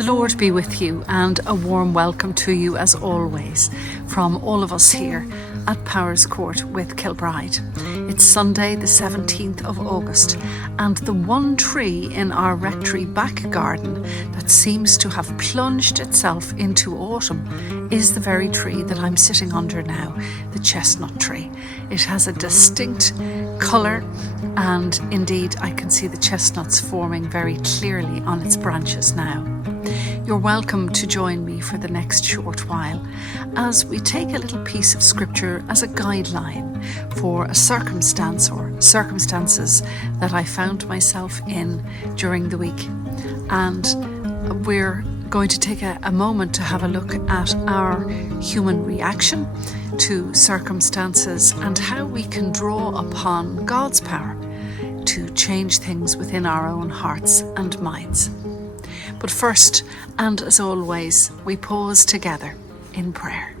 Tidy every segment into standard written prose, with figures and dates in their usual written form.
The Lord be with you, and a warm welcome to you as always from all of us here at Powers Court with Kilbride. It's Sunday the 17th of August, and the one tree in our rectory back garden that seems to have plunged itself into autumn is the very tree that I'm sitting under now, the chestnut tree. It has a distinct colour, and indeed I can see the chestnuts forming very clearly on its branches now. You're welcome to join me for the next short while as we take a little piece of scripture as a guideline for a circumstance or circumstances that I found myself in during the week. And we're going to take a moment to have a look at our human reaction to circumstances and how we can draw upon God's power to change things within our own hearts and minds. But first, and as always, we pause together in prayer.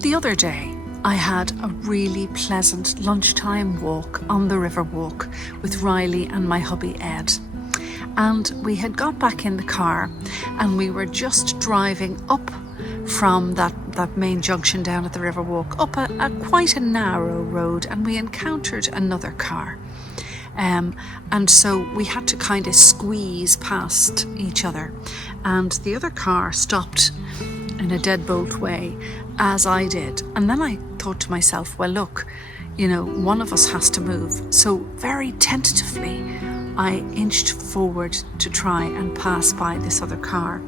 The other day, I had a really pleasant lunchtime walk on the river walk with Riley and my hubby Ed. And we had got back in the car and we were just driving up from that main junction down at the river walk up a quite a narrow road, and we encountered another car. And so we had to kind of squeeze past each other, and the other car stopped in a deadbolt way as I did. And then I thought to myself, well, look, one of us has to move. So very tentatively, I inched forward to try and pass by this other car.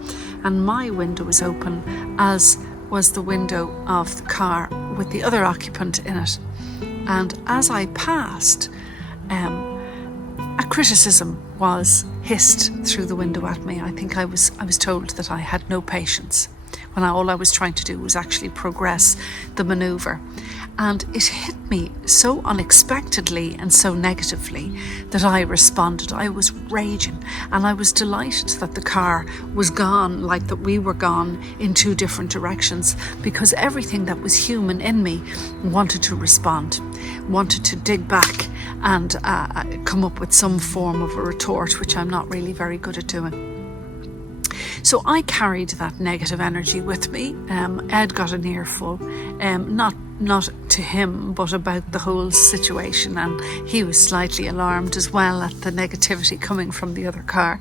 And my window was open, as was the window of the car with the other occupant in it. And as I passed, a criticism was hissed through the window at me. I think I was told that I had no patience. when all I was trying to do was actually progress the manoeuvre. And it hit me so unexpectedly and so negatively that I responded. I was raging, and I was delighted that the car was gone, like that we were gone in two different directions, because everything that was human in me wanted to respond, wanted to dig back and come up with some form of a retort, which I'm not really very good at doing. So I carried that negative energy with me. Ed got an earful, not to him, but about the whole situation, and he was slightly alarmed as well at the negativity coming from the other car.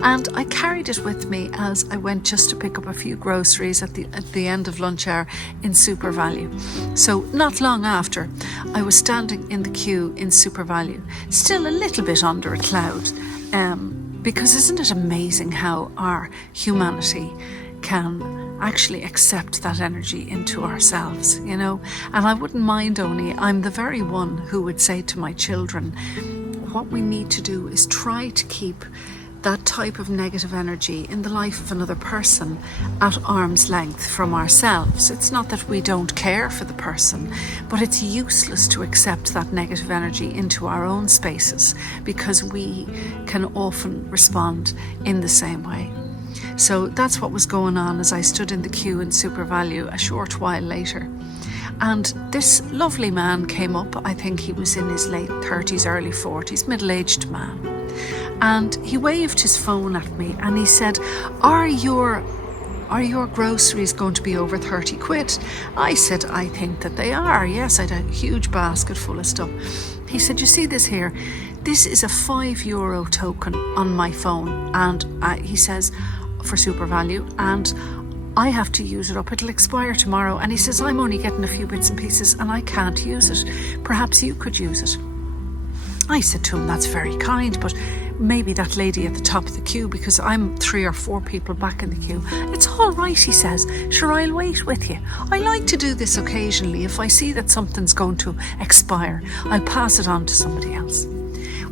And I carried it with me as I went just to pick up a few groceries at the end of lunch hour in Super Value. So not long after, I was standing in the queue in Super Value, still a little bit under a cloud. Because isn't it amazing how our humanity can actually accept that energy into ourselves, you know? And I wouldn't mind, only I'm the very one who would say to my children, what we need to do is try to keep that type of negative energy in the life of another person at arm's length from ourselves. It's not that we don't care for the person, but it's useless to accept that negative energy into our own spaces, because we can often respond in the same way. So that's what was going on as I stood in the queue in Super Value a short while later. And this lovely man came up. I think he was in his late 30s, early 40s, middle-aged man. And he waved his phone at me and he said, Are your groceries going to be over 30 quid? I said, I think that they are. Yes, I had a huge basket full of stuff. He said, you see this here? This is a €5 token on my phone. And he says, for Super Value, and I have to use it up. It'll expire tomorrow. And he says, I'm only getting a few bits and pieces and I can't use it. Perhaps you could use it. I said to him, that's very kind, but maybe that lady at the top of the queue, because I'm 3 or 4 people back in the queue. It's all right, he says. Sure, I'll wait with you. I like to do this occasionally. If I see that something's going to expire, I'll pass it on to somebody else.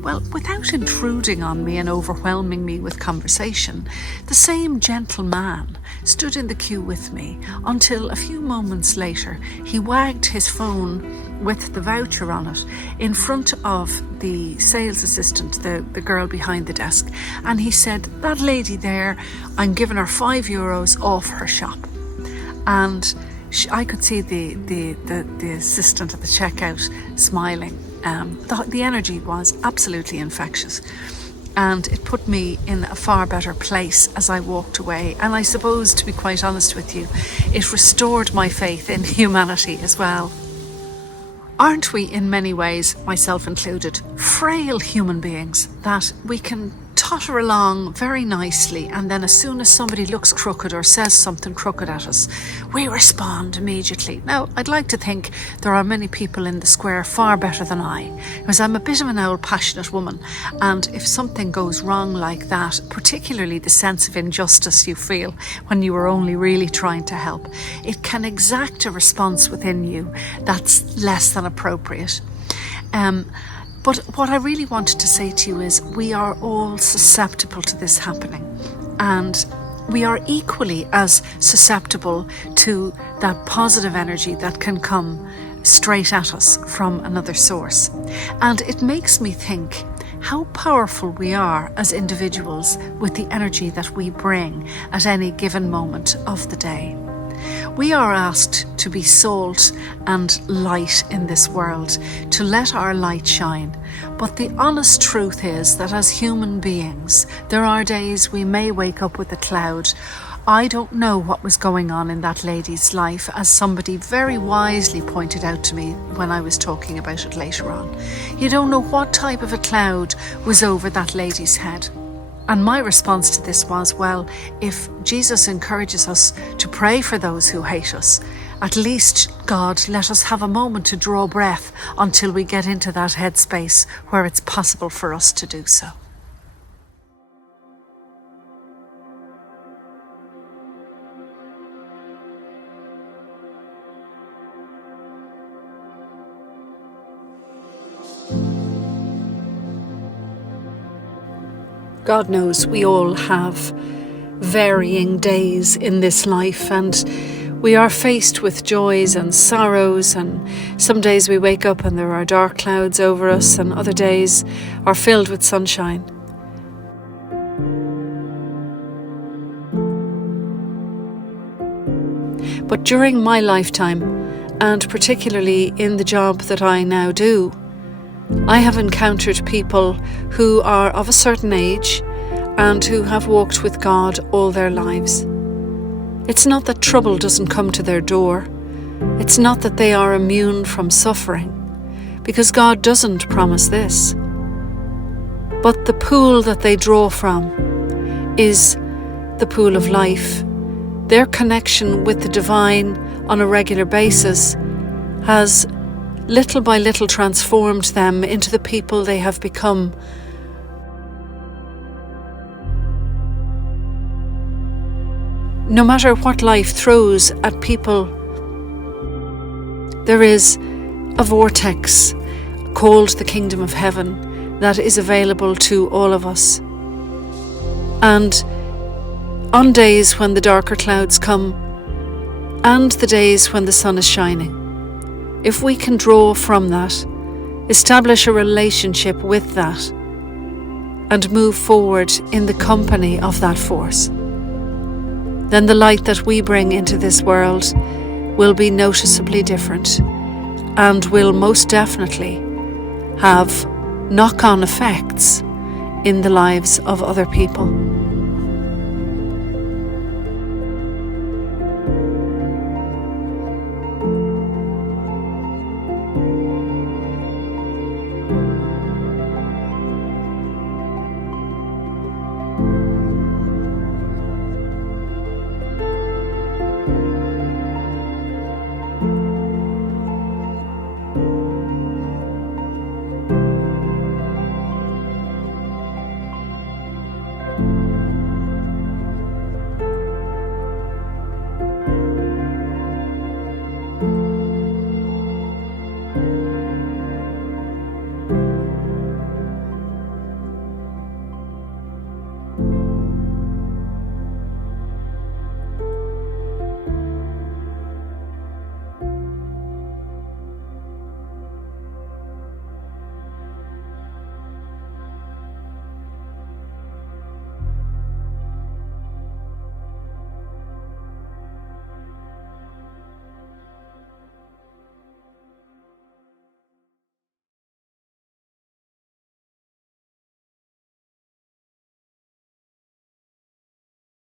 Well, without intruding on me and overwhelming me with conversation, the same gentle man stood in the queue with me until a few moments later he wagged his phone with the voucher on it in front of the sales assistant, the girl behind the desk, and he said, that lady there, I'm giving her €5 off her shop. And I could see the assistant at the checkout smiling. The energy was absolutely infectious, and it put me in a far better place as I walked away. And I suppose, to be quite honest with you, it restored my faith in humanity as well. Aren't we, in many ways, myself included, frail human beings that we can totter along very nicely, and then as soon as somebody looks crooked or says something crooked at us, we respond immediately. Now, I'd like to think there are many people in the square far better than I, because I'm a bit of an old passionate woman, and if something goes wrong like that, particularly the sense of injustice you feel when you are only really trying to help, it can exact a response within you that's less than appropriate. But what I really wanted to say to you is we are all susceptible to this happening, and we are equally as susceptible to that positive energy that can come straight at us from another source. And it makes me think how powerful we are as individuals with the energy that we bring at any given moment of the day. We are asked to be salt and light in this world, to let our light shine. But the honest truth is that as human beings, there are days we may wake up with a cloud. I don't know what was going on in that lady's life, as somebody very wisely pointed out to me when I was talking about it later on. You don't know what type of a cloud was over that lady's head. And my response to this was, well, if Jesus encourages us to pray for those who hate us, at least, God, let us have a moment to draw breath until we get into that headspace where it's possible for us to do so. God knows we all have varying days in this life, and we are faced with joys and sorrows, and some days we wake up and there are dark clouds over us, and other days are filled with sunshine. But during my lifetime, and particularly in the job that I now do, I have encountered people who are of a certain age and who have walked with God all their lives. It's not that trouble doesn't come to their door. It's not that they are immune from suffering, because God doesn't promise this. But the pool that they draw from is the pool of life. Their connection with the divine on a regular basis has little by little transformed them into the people they have become. No matter what life throws at people, there is a vortex called the Kingdom of Heaven that is available to all of us. And on days when the darker clouds come, and the days when the sun is shining, if we can draw from that, establish a relationship with that, and move forward in the company of that force, then the light that we bring into this world will be noticeably different and will most definitely have knock-on effects in the lives of other people.